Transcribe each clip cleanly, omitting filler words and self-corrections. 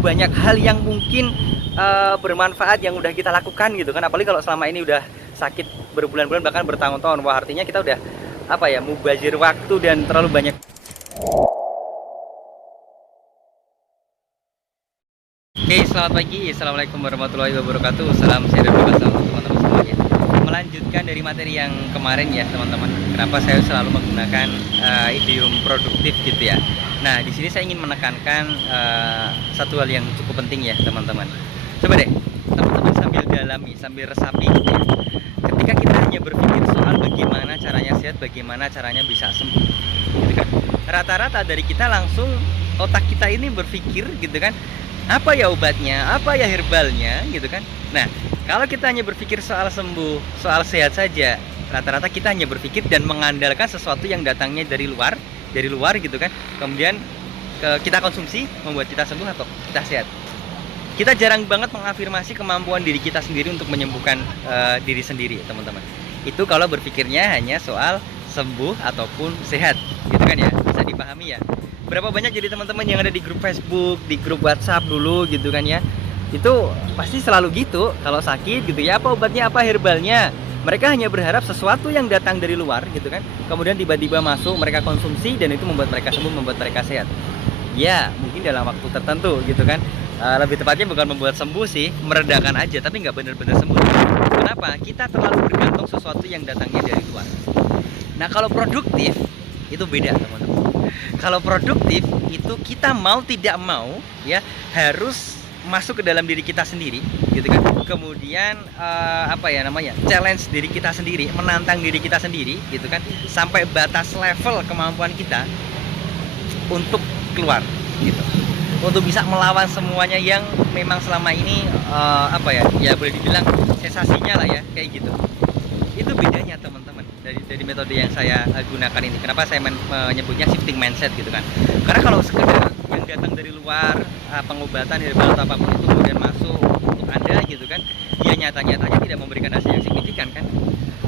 banyak hal yang mungkin bermanfaat yang udah kita lakukan gitu kan. Apalagi kalau selama ini udah sakit berbulan-bulan bahkan bertahun-tahun, wah artinya kita udah mubazir waktu dan terlalu banyak. Oke, selamat pagi. Assalamualaikum warahmatullahi wabarakatuh. Salam sehat dan bebas untuk teman-teman semuanya. Melanjutkan dari materi yang kemarin ya teman-teman. Kenapa saya selalu menggunakan idiom produktif gitu ya. Nah, di sini saya ingin menekankan satu hal yang cukup penting ya teman-teman. Coba deh teman-teman sambil dalami, sambil resapi gitu ya. Ketika kita hanya berpikir soal bagaimana caranya sehat, bagaimana caranya bisa sembuh, gitu kan. Rata-rata dari kita langsung otak kita ini berpikir gitu kan. Apa ya obatnya, apa ya herbalnya gitu kan. Nah, kalau kita hanya berpikir soal sembuh, soal sehat saja, rata-rata kita hanya berpikir dan mengandalkan sesuatu yang datangnya dari luar gitu kan. Kemudian kita konsumsi membuat kita sembuh atau kita sehat. Kita jarang banget mengafirmasi kemampuan diri kita sendiri untuk menyembuhkan diri sendiri teman-teman. Itu kalau berpikirnya hanya soal sembuh ataupun sehat gitu kan ya, bisa dipahami ya. Berapa banyak jadi teman-teman yang ada di grup Facebook, di grup WhatsApp dulu gitu kan ya. Itu pasti selalu gitu, kalau sakit gitu ya, apa obatnya, apa herbalnya. Mereka hanya berharap sesuatu yang datang dari luar gitu kan. Kemudian tiba-tiba masuk, mereka konsumsi dan itu membuat mereka sembuh, membuat mereka sehat. Ya, mungkin dalam waktu tertentu gitu kan. Lebih tepatnya bukan membuat sembuh sih, meredakan aja, tapi nggak benar-benar sembuh. Kenapa? Kita terlalu bergantung sesuatu yang datangnya dari luar. Nah, kalau produktif itu beda teman-teman. Kalau produktif itu kita mau tidak mau ya harus masuk ke dalam diri kita sendiri gitu kan. Kemudian challenge diri kita sendiri, menantang diri kita sendiri gitu kan, sampai batas level kemampuan kita untuk keluar gitu. Untuk bisa melawan semuanya yang memang selama ini boleh dibilang sensasinya lah ya, kayak gitu. Itu bedanya teman-teman dari metode yang saya gunakan ini. Kenapa saya menyebutnya shifting mindset gitu kan. Karena kalau sekedar yang datang dari luar, pengobatan herbal atau apapun itu kemudian masuk untuk Anda gitu kan, ya nyata-nyatanya tidak memberikan hasil yang signifikan kan.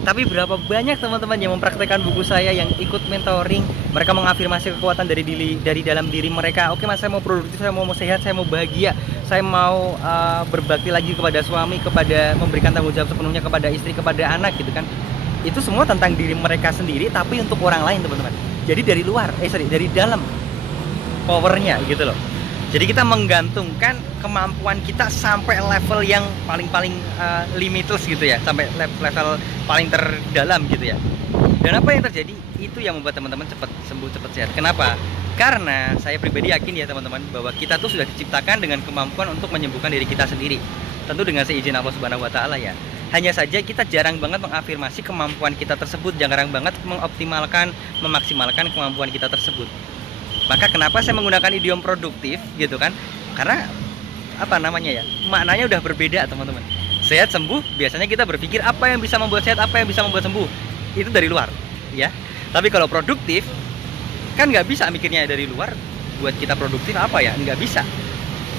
Tapi berapa banyak teman-teman yang mempraktekkan buku saya, yang ikut mentoring, mereka mengafirmasi kekuatan dari dalam diri mereka. Oke mas, saya mau produktif, saya mau sehat, saya mau bahagia, saya mau berbakti lagi kepada suami, kepada memberikan tanggung jawab sepenuhnya kepada istri, kepada anak gitu kan. Itu semua tentang diri mereka sendiri, tapi untuk orang lain teman-teman. Jadi dari luar, dari dalam powernya gitu loh. Jadi kita menggantungkan kemampuan kita sampai level yang paling limitless gitu ya, sampai level paling terdalam gitu ya. Dan apa yang terjadi? Itu yang membuat teman-teman cepat sembuh, cepat sehat. Kenapa? Karena saya pribadi yakin ya teman-teman, bahwa kita tuh sudah diciptakan dengan kemampuan untuk menyembuhkan diri kita sendiri. Tentu dengan seizin Allah Subhanahu wa taala ya. Hanya saja kita jarang banget mengafirmasi kemampuan kita tersebut, jarang banget memaksimalkan kemampuan kita tersebut. Maka kenapa saya menggunakan idiom produktif gitu kan? Karena maknanya udah berbeda teman-teman. Sehat sembuh, biasanya kita berpikir apa yang bisa membuat sehat, apa yang bisa membuat sembuh. Itu dari luar ya. Tapi kalau produktif kan nggak bisa mikirnya dari luar buat kita produktif apa ya, nggak bisa.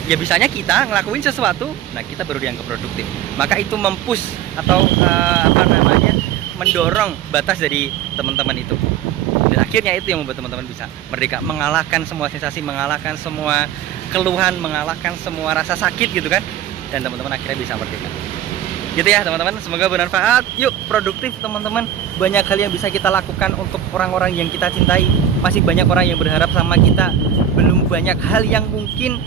Ya bisanya kita ngelakuin sesuatu, nah kita baru dianggap produktif. Maka itu mempush atau mendorong batas dari teman-teman itu. Dan akhirnya itu yang membuat teman-teman bisa merdeka, mengalahkan semua sensasi, mengalahkan semua keluhan, mengalahkan semua rasa sakit gitu kan. Dan teman-teman akhirnya bisa merdeka. Gitu ya teman-teman, semoga bermanfaat. Yuk produktif teman-teman. Banyak hal yang bisa kita lakukan untuk orang-orang yang kita cintai. Masih banyak orang yang berharap sama kita. Belum banyak hal yang mungkin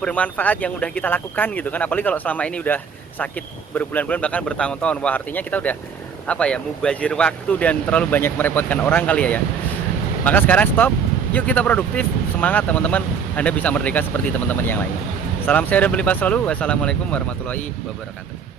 bermanfaat yang udah kita lakukan gitu kan. Apalagi kalau selama ini udah sakit berbulan-bulan bahkan bertahun-tahun, wah artinya kita udah mubazir waktu dan terlalu banyak merepotkan orang kali ya. Maka sekarang stop, yuk kita produktif. Semangat teman-teman, Anda bisa merdeka seperti teman-teman yang lainnya. Salam sehat dan berlimpah selalu. Wassalamualaikum warahmatullahi wabarakatuh.